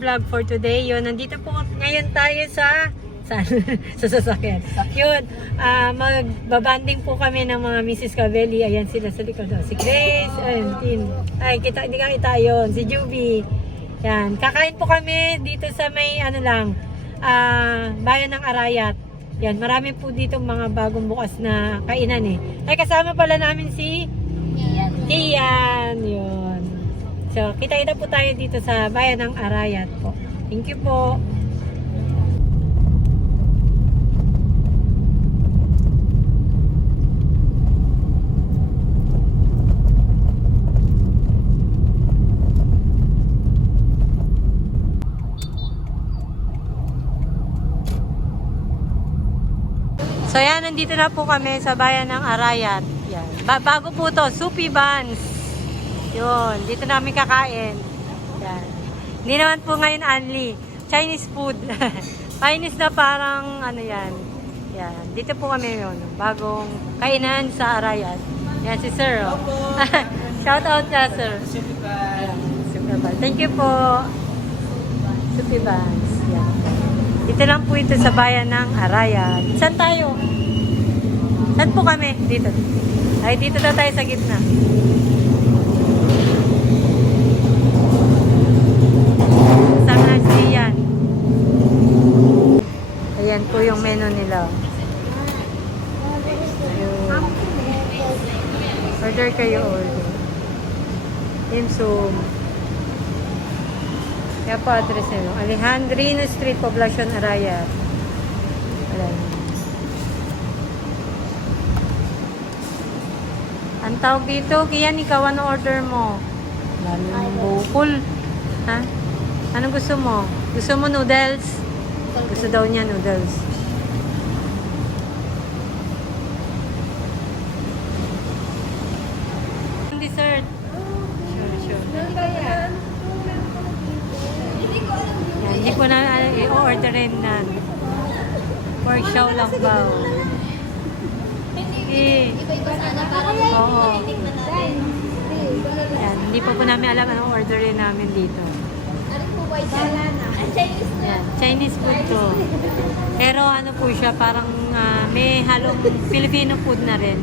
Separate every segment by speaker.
Speaker 1: vlog for today. Yun, nandito po ngayon tayo sa sa, sa sasakyan. Yun, ah magbabanding po kami ng mga Mrs. Cavelli. Ayan sila sa likod. oh. Si Grace, ayun, Tin. Ay, kita, hindi ka kita yun. Si Juby. Yan, kakain po kami dito sa may ano lang, ah bayan ng Arayat. Yan, marami po dito mga bagong bukas na kainan eh. Ay, kasama pala namin si Kian. Yun. So, kita-kita po tayo dito sa bayan ng Arayat po. Thank you po. So yan, nandito na po kami sa bayan ng Arayat. Yan. Ba- bago po to, Supi Buns. Yun, dito namin kakain. Yan. Hindi naman po ngayon only. Chinese food. Chinese na parang ano yan. Yan. Dito po kami yun. Bagong kainan sa Arayat. Yan si Sir. Oh. Shout out ka, Sir. Buns. Thank you po. Supi Buns. Yan. Dito lang po ito sa bayan ng Arayat. Saan tayo? Saan po kami? Dito. Ay, dito na tayo sa gitna. Sa yan. Ayan po yung menu nila. Order kayo, order. Dimsum. Kaya po address nyo. Alejandrino Street, Poblacion, Araya. Wala. Ang tawag dito, Kian, ikaw ano order mo? Dami mong bukol. Ha? Anong gusto mo? Gusto mo noodles? Gusto daw niya noodles. Dessert. Sure, sure. Yan, hindi ko na uh, i-orderin na. Pork show lang ba? Eh,
Speaker 2: Iba-iba sana para
Speaker 1: Oo. yan, hindi pa po namin alam anong orderin namin dito.
Speaker 2: Ano po ba dyan? Ang Chinese na.
Speaker 1: Chinese food to. Pero ano po siya, parang ah, may halong Filipino food na rin.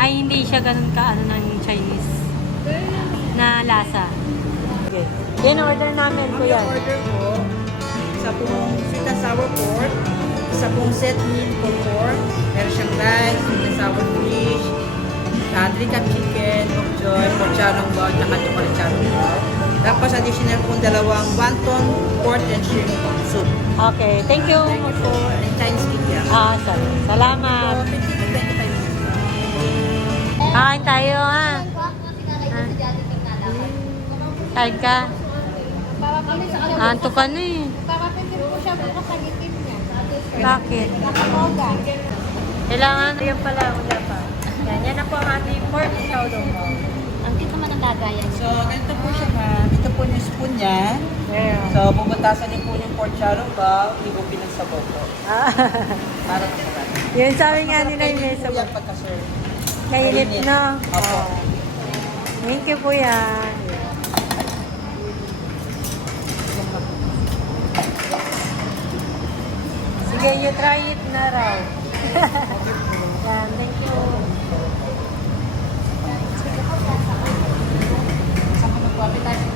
Speaker 1: Ay, hindi siya ganun ka ano ng Chinese na lasa. Okay. Yan order namin,
Speaker 3: Ang
Speaker 1: kuya.
Speaker 3: order ko, isa pong sweet and sour pork, isa pong set meal for pork, meron siyang rice, sweet and sour fish, uh, three cup chicken, bok choy, pork charong ball, tsaka chocolate charong ball. Tapos additional pong dalawang wonton, pork and shrimp soup.
Speaker 1: Okay, thank you.
Speaker 3: Thank you po. And Chinese media.
Speaker 1: Ah, sal- salamat.
Speaker 3: So, 50 to 25 minutes.
Speaker 1: Kain tayo, ha?
Speaker 2: Lang.
Speaker 1: Kain ka. Anto ka na eh. Bakit? Kailangan, yan pala, wala pa. Yan, yan na po ang ating pork mo.
Speaker 2: Ang dito man ang lagayan.
Speaker 3: So, ganito po siya ma'am. Ito po yung spoon niya.
Speaker 1: Yeah.
Speaker 3: So, bubutasan niyo po yung pork charong ball, higupin ng sabaw po.
Speaker 1: Ah,
Speaker 3: Para sa sarap.
Speaker 1: yun sabi nga nila yung may
Speaker 3: Yan
Speaker 1: sabag.
Speaker 3: pagka-serve.
Speaker 1: Kainit
Speaker 3: Mainit.
Speaker 1: na.
Speaker 3: Opo.
Speaker 1: Oh. Thank you po yan. Sige, you try it na raw. yan, thank you. Gracias.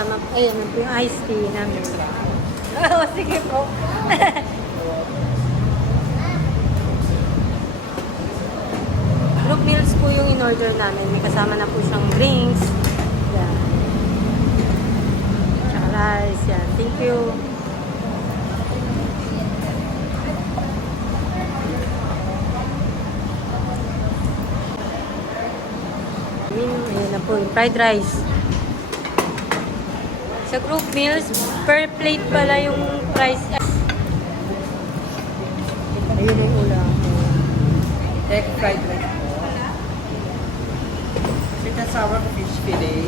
Speaker 1: Kasama. Po yung iced tea namin. Oo, sige po. Group meals po yung in-order namin. May kasama na po siyang drinks. Yan. Tsaka rice. Yan. Thank you. Ayan, ayan na po yung fried rice. Sa group meals, per plate pala yung price. Ayun yung ulam.
Speaker 3: Egg fried rice. Sweet and sour fish fillet.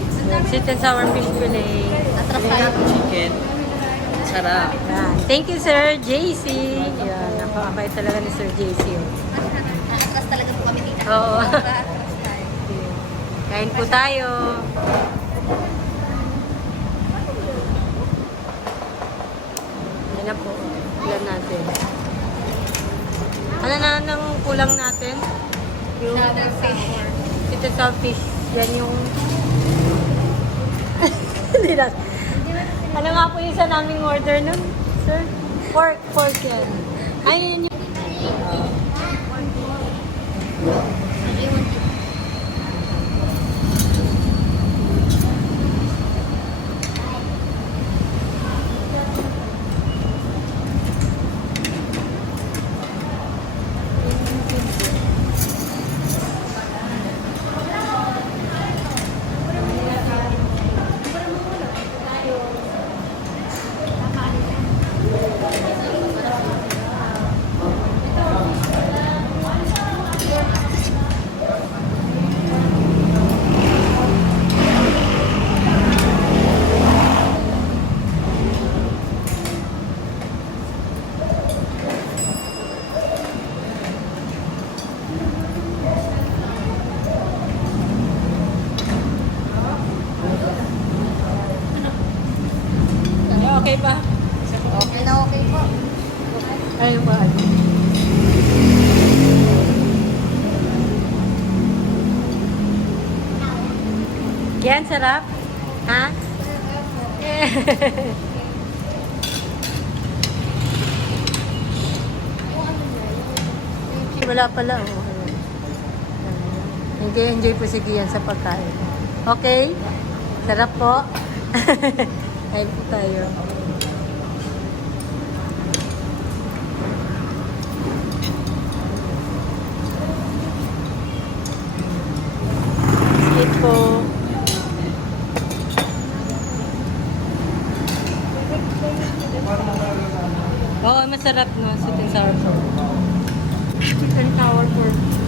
Speaker 1: Sweet and sour fish fillet.
Speaker 3: Cut chicken. Sarap.
Speaker 1: Thank you, Sir JC. Yan, napakabait talaga ni Sir JC. oh.
Speaker 2: Atras talaga po kami dito.
Speaker 1: Oo. Kain po tayo. Yan na po. Ilan natin. Ano na nang kulang natin? Yung. Ito sa fish. Yan yung... Hindi na. Ano nga po yung isa naming order nun, sir? Pork, pork yan. Ayun yung... Okay
Speaker 2: Okay na okay po.
Speaker 1: Ay, mahal. Yan, sarap. Ha? Wala pala, oh. Nag-enjoy po si Gian sa pagkain. Okay? Sarap po. Kain po tayo. Oo, oh, masarap no, sweet and sour pork. Sweet and sour pork.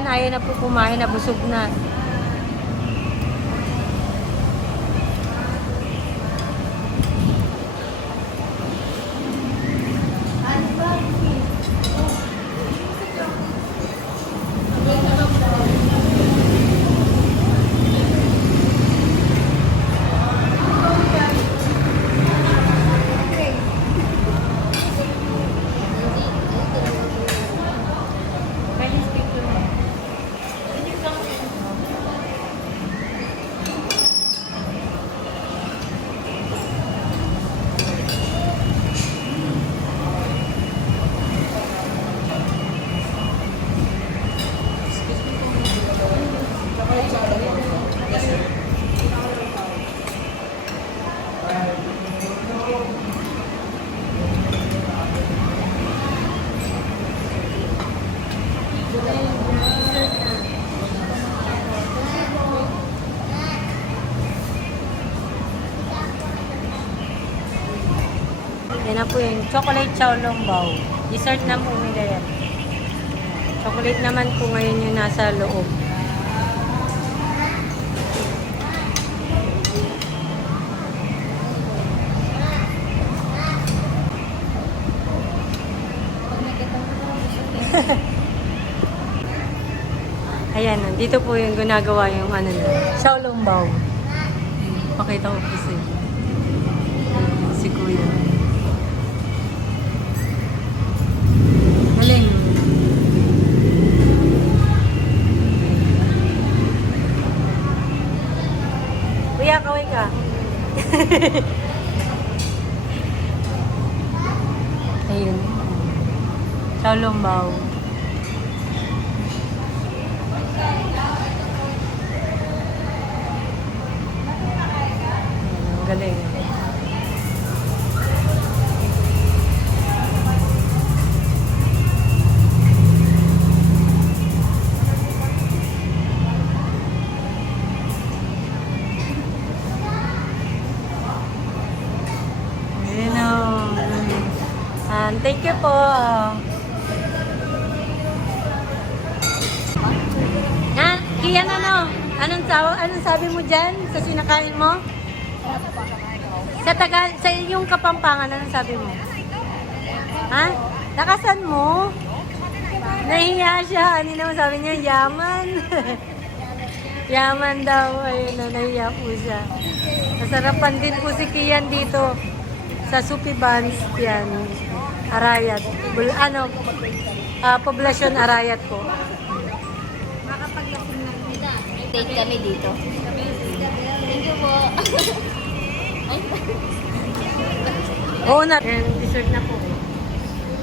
Speaker 1: Kian ayaw na po kumain, nabusog na. Yan na po yung chocolate chow long bao. Dessert na po nila yan. Chocolate naman po ngayon yung nasa loob. Ayan, dito po yung ginagawa yung ano na, Xiaolong Bao. Pakita ko po sa inyo. Ayan, Si Kuya. Galing. Kuya, kaway ka. Ayun. Xiaolong Bao. Mo dyan sa sinakain mo? Sa taga, sa yung kapampangan, anong sabi mo? Ha? Lakasan mo? Nahiya siya. Ano naman sabi niya? Yaman. Yaman daw. Ayun na, nahiya po siya. Masarapan din po si Kian dito sa Supi Bans. Yan. Arayat. Bul, ano, ah, poblasyon Arayat po.
Speaker 2: Date kami dito. Thank you po.
Speaker 1: Oo na. And dessert na po.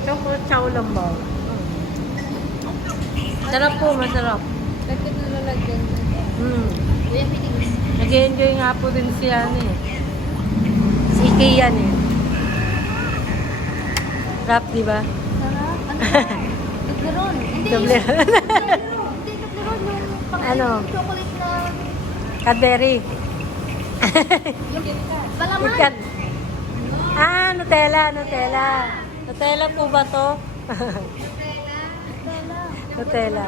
Speaker 1: Choco chow lambaw. Sarap po, masarap.
Speaker 2: Bakit nalalagyan?
Speaker 1: Mm.
Speaker 2: Kuya, pinig.
Speaker 1: Nag-enjoy nga po din si ano eh. Si Kian eh. Rap, di ba?
Speaker 2: Sarap. Ano? Toblerone. Hindi.
Speaker 1: Toblerone.
Speaker 2: Hindi, Toblerone. Yung pang
Speaker 1: Ano?
Speaker 2: chocolate na...
Speaker 1: Cadbury.
Speaker 2: Yung palaman.
Speaker 1: Ikat. Ah, Nutella, Nutella. Nutella po ba to? Nutella.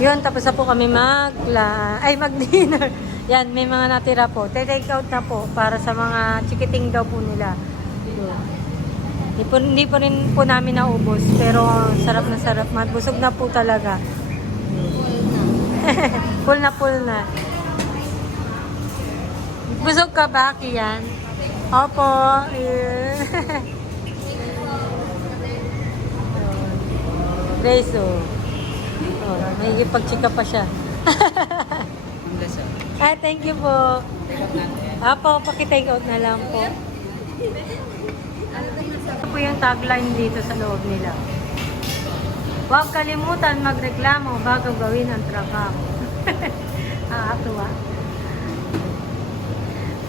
Speaker 1: Yun, tapos na po kami magla... Ay, mag-dinner. Yan, may mga natira po. Take out na po para sa mga chikiting daw po nila. Yun. Hindi po, hindi po rin po namin naubos. Pero sarap na sarap. Magbusog na po talaga. full na full na. Busog ka ba, Kian? Opo. Grace, oh. Oh, may pagchika pa siya. Ah, thank you po. Apo, pakitake out na lang po. Ito po yung tagline dito sa loob nila. Huwag kalimutan magreklamo bago gawin ang trabaho. Nakakatuwa.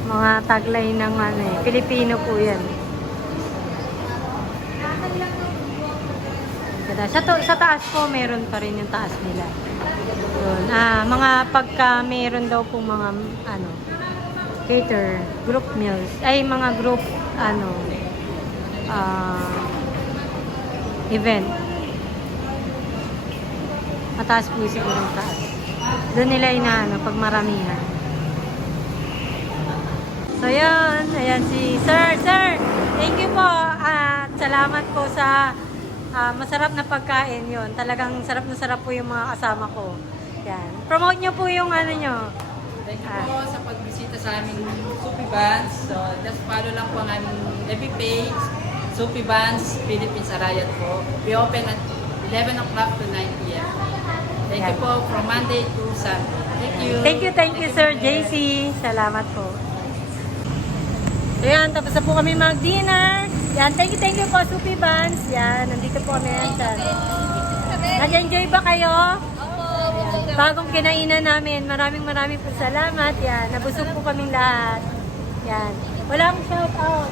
Speaker 1: Mga tagline ng ano eh, Pilipino po yan. Sa, to, sa taas po, meron pa rin yung taas nila. Yun. Ah, mga pagka meron daw po mga ano, cater, group meals, ay mga group ano, ah, event. Mataas po siguro yung taas. Doon nila inaano pag maramihan. So yun, ayan si Sir, Sir, thank you po at salamat po sa ah, masarap na pagkain yon. Talagang sarap na sarap po yung mga kasama ko. Yan. Promote nyo po yung ano nyo.
Speaker 3: Thank you
Speaker 1: Ah.
Speaker 3: po sa pagbisita sa aming Soupy Bands. So, just follow lang po ang aming FB page, Soupy Bands, Philippines Arayat po. We open at 11 o'clock to 9 p.m. Thank you po from Monday to Sunday. Thank you.
Speaker 1: Thank you, thank you, Sir JC. Salamat po. So yan, tapos na po kami mag-dinner. Yan, thank you, thank you po, Supi Bands. Yan, nandito po kami. Nag-enjoy ba kayo? Bagong kinainan namin. Maraming maraming po salamat. Yan, nabusog po kaming lahat. Yan. Wala akong shout out.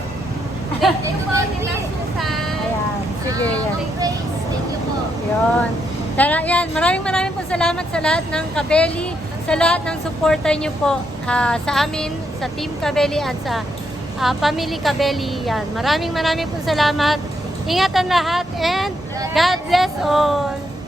Speaker 2: Thank you po, Tita Susan.
Speaker 1: Ayan, sige yan.
Speaker 2: Thank you po.
Speaker 1: Yun. Tara, yan, maraming maraming po salamat sa lahat ng Kabeli, sa lahat ng supporter niyo po ah, sa amin, sa Team Kabeli at sa ah, Family Kabeli. Yan. Maraming maraming po salamat. Ingatan lahat and God bless all.